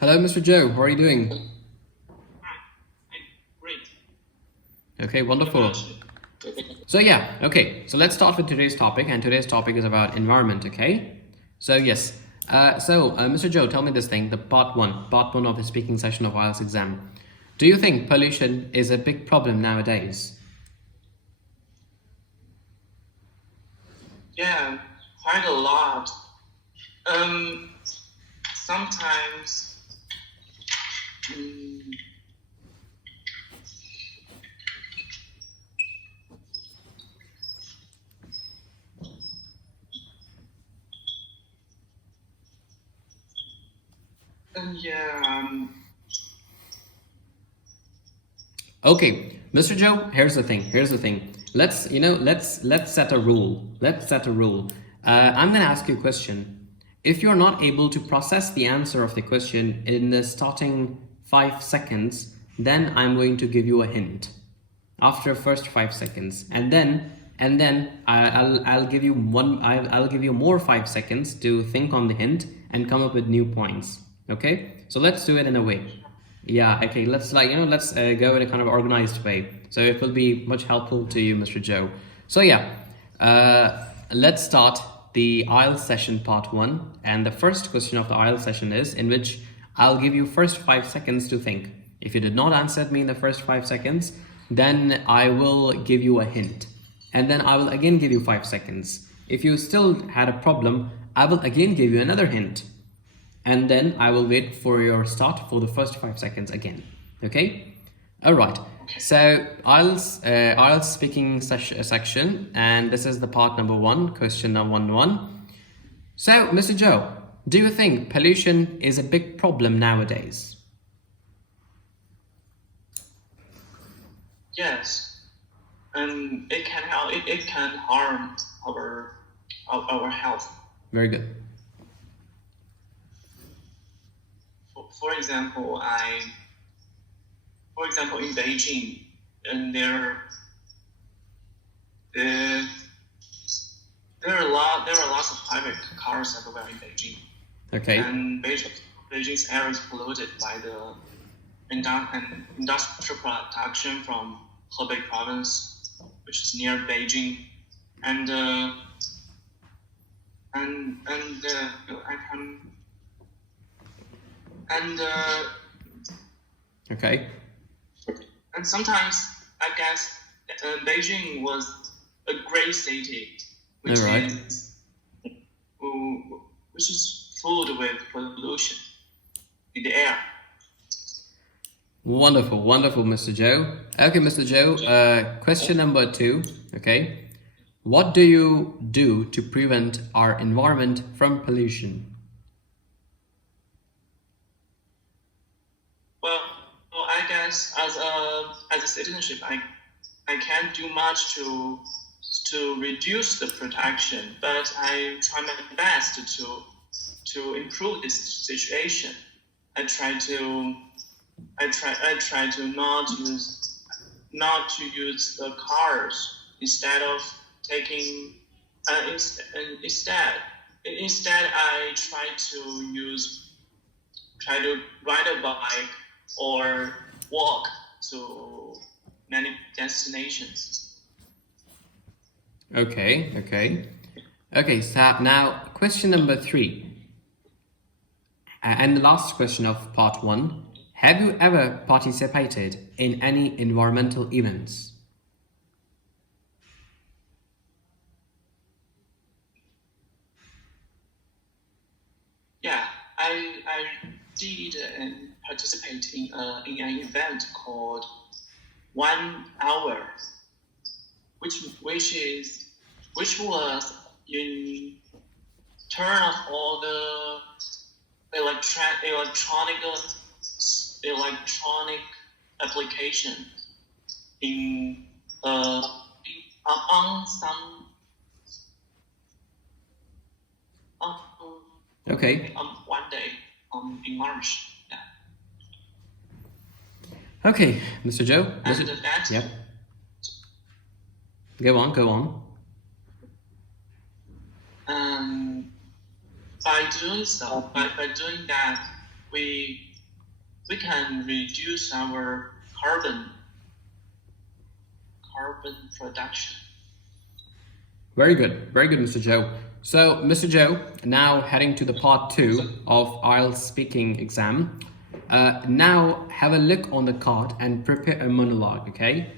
Hello, Mr. Joe. How are you doing? Great. Okay, wonderful. So yeah, okay. So let's start with today's topic, and today's topic is about environment. Okay. So yes. Mr. Joe, tell me this thing. The part one of the speaking session of IELTS exam. Do you think pollution is a big problem nowadays? Yeah, quite a lot. Sometimes, mm, yeah, Okay, Mr. Joe, here's the thing. Let's set a rule. Let's set a rule. I'm gonna ask you a question. If you're not able to process the answer of the question in the starting 5 seconds, then I'm going to give you a hint after first 5 seconds, and then I'll give you I'll give you more 5 seconds to think on the hint and come up with new points. Okay, so let's do it in a way. Yeah, okay, let's go in a kind of organized way, so it will be much helpful to you, Mr. Joe. So yeah, let's start the IELTS session part 1, and the first question of the IELTS session is in which I'll give you first 5 seconds to think. If you did not answer me in the first 5 seconds, then I will give you a hint, and then I will again give you 5 seconds. If you still had a problem, I will again give you another hint, and then I will wait for your start for the first 5 seconds again. Okay? All right. So IELTS speaking section, and this is the part number 1, question number 1. So, Mr. Joe, do you think pollution is a big problem nowadays? yes, and it can help. It can harm our health. Very good. For example, in Beijing, and uh, there are lots of private cars everywhere in Beijing. Okay. And Beijing's air is polluted by the industrial production from Hebei province, which is near Beijing, and I can Okay. and sometimes I guess Beijing was a great city, which All right. is filled with pollution in the air. Wonderful, wonderful, Mr. Joe. Okay, Mr. Joe, question number 2. Okay. What do you do to prevent our environment from pollution? Well, I guess as a citizenship, I can't do much to reduce the production, but I try my best to improve this situation. I try to not to use the cars instead of taking instead I try to ride a bike or walk to many destinations. Okay. So now question number 3, and the last question of part 1. Have you ever participated in any environmental events? Yeah, I did participate in an event called 1 hour, which was in turn of all the electronic application in on some Okay. one day in March. Yeah. Okay, Mr. Joe. And that Yep. Go on. um by doing so, by doing that, we can reduce our carbon production. Very good, Mr. Joe. So, Mr. Joe, now heading to the part 2 of IELTS speaking exam. Now have a look on the card and prepare a monologue, okay?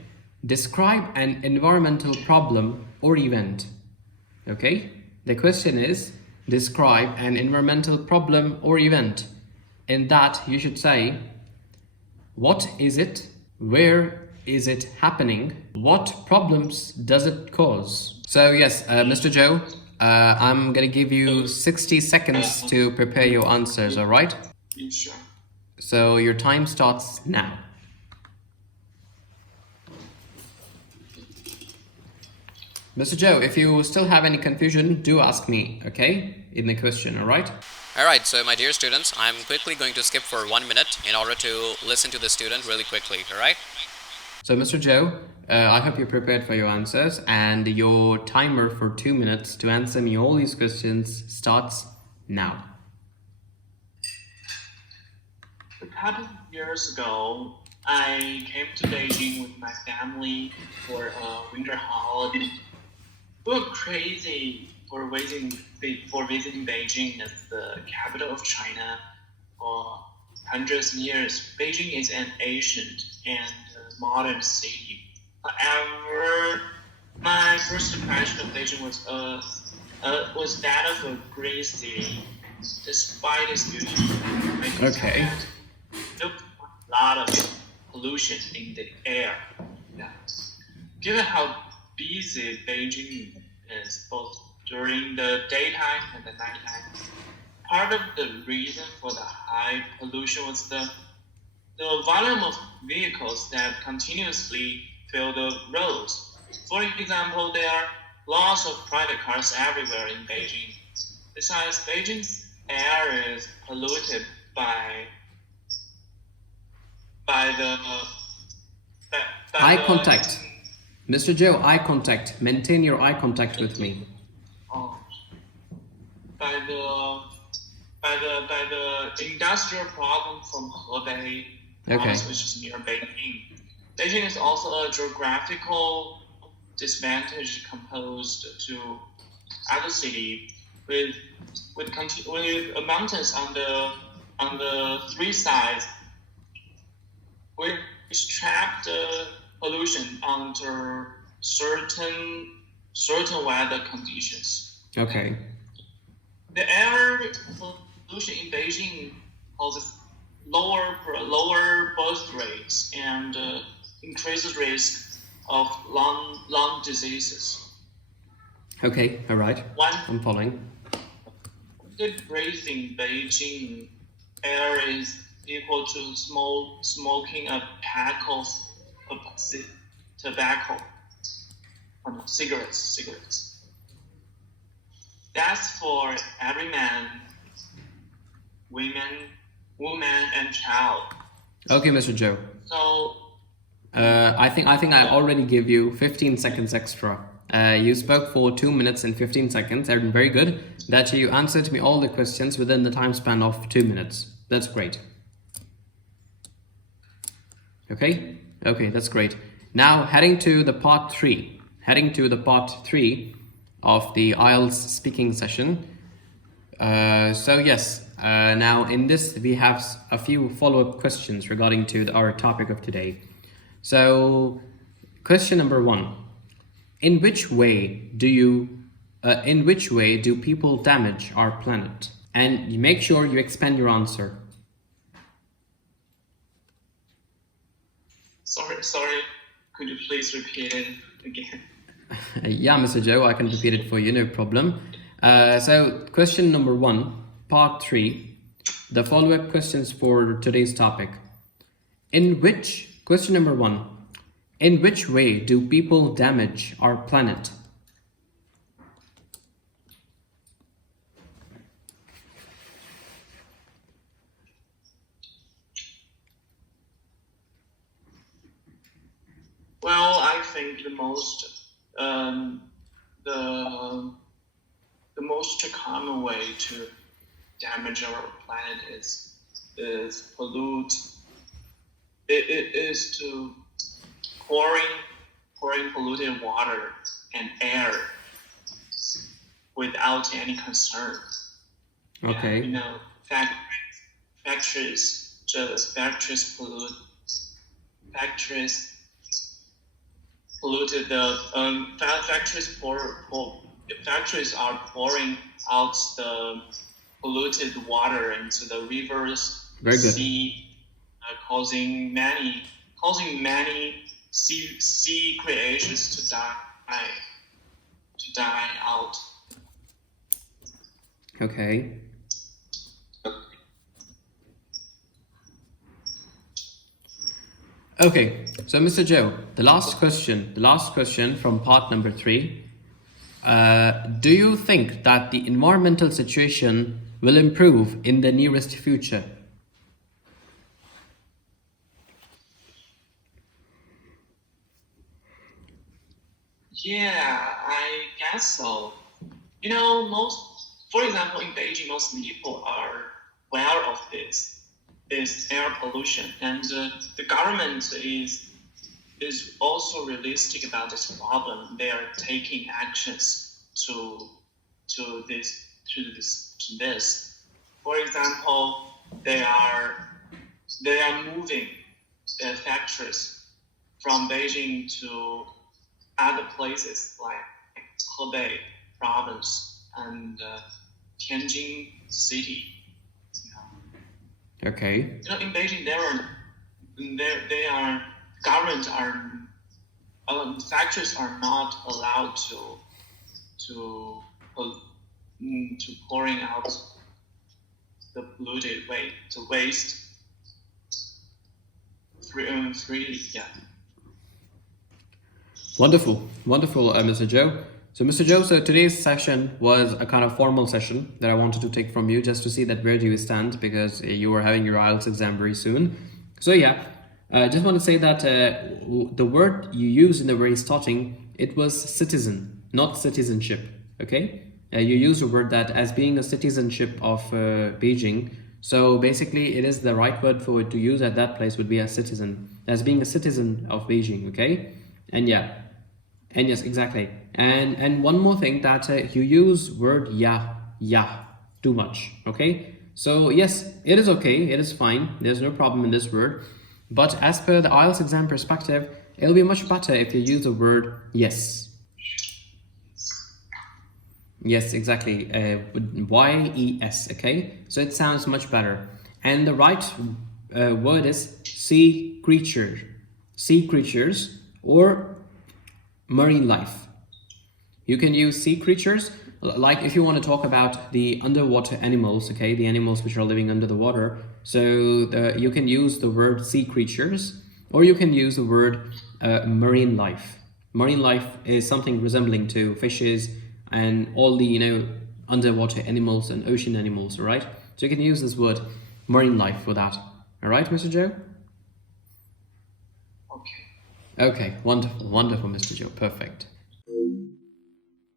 Describe an environmental problem or event, okay? The question is, describe an environmental problem or event. In that, you should say, what is it? Where is it happening? What problems does it cause? So yes, Mr. Joe, I'm gonna give you 60 seconds to prepare your answers, all right? Sure. So your time starts now. Mr. Joe, if you still have any confusion, do ask me, okay? In the question, all right? Alright, so my dear students, I'm quickly going to skip for 1 minute in order to listen to the student really quickly, alright? So Mr. Joe, I hope you're prepared for your answers, and your timer for 2 minutes to answer me all these questions starts now. A couple of years ago, I came to Beijing with my family for a winter holiday. We were crazy for visiting Beijing as the capital of China for hundreds of years. Beijing is an ancient and modern city. However, my first impression of Beijing was that of a great city, despite its beauty. Okay. There was a lot of pollution in the air. Yeah. Given how busy Beijing is, both during the daytime and the nighttime, part of the reason for the high pollution was the volume of vehicles that continuously fill the roads. For example, there are lots of private cars everywhere in Beijing. Besides, Beijing's air is polluted by Eye contact. Mr. Joe, eye contact. Maintain your eye contact with me. By the industrial problem from Hebei, province, which is near Beijing. Beijing is also a geographical disadvantage composed to other city with mountains on the three sides, which trap the pollution under certain weather conditions. Okay. The air pollution in Beijing causes lower birth rates and increases risk of lung diseases. Okay, all right. I'm following. The breathing Beijing air is equal to smoking a pack of tobacco, cigarettes. That's for every man, woman, and child. Okay, Mr. Joe. So I think I already give you 15 seconds extra. You spoke for 2 minutes and 15 seconds, and very good that you answered me all the questions within the time span of 2 minutes. That's great. Okay, that's great. Now heading to the part 3 of the IELTS speaking session. So yes, now in this we have a few follow-up questions regarding to our topic of today. So question number 1: in which way do people damage our planet? And you make sure you expand your answer. Sorry, could you please repeat it again? Yeah, Mr. Joe, I can repeat it for you, no problem. So question number 1, part 3, the follow-up questions for today's topic. Question number 1, in which way do people damage our planet? Well, I think the most common way to damage our planet is pollute. It is to pouring polluted water and air without any concern. Okay. You know, factories polluted the factories are pouring out the polluted water into the rivers, Very good. sea, causing many sea creatures to die out. Okay. Okay, so Mr. Joe, the last question from part number 3. Do you think that the environmental situation will improve in the nearest future? Yeah, I guess so. You know, for example, in Beijing, most people are aware of this air pollution, and the government is also realistic about this problem. They are taking actions to this. For example, they are moving their factories from Beijing to other places like Hebei province and Tianjin city. Okay. You know, in Beijing, factories are not allowed to pouring out the polluted waste freely. Yeah. Wonderful, Mr. Joe. So, Mr. Joe, so today's session was a kind of formal session that I wanted to take from you just to see that where do you stand, because you are having your IELTS exam very soon. So yeah, I just want to say that the word you used in the very starting, it was citizen, not citizenship, okay? You used a word that as being a citizenship of Beijing. So basically it is the right word for it to use at that place would be a citizen, as being a citizen of Beijing, okay? And yeah. And yes, exactly. And one more thing that you use word yeah too much. Okay. So yes, it is okay. It is fine. There's no problem in this word. But as per the IELTS exam perspective, it'll be much better if you use the word yes. Yes, exactly. Y-E-S. Okay. So it sounds much better. And the right word is sea creature. Sea creatures or marine life. You can use sea creatures, like if you want to talk about the underwater animals, okay, the animals which are living under the water. So you can use the word sea creatures, or you can use the word marine life. Marine life is something resembling to fishes and all the underwater animals and ocean animals, all right? So you can use this word marine life for that. All right, Mr. Joe? Okay, wonderful, Mr. Joe. Perfect.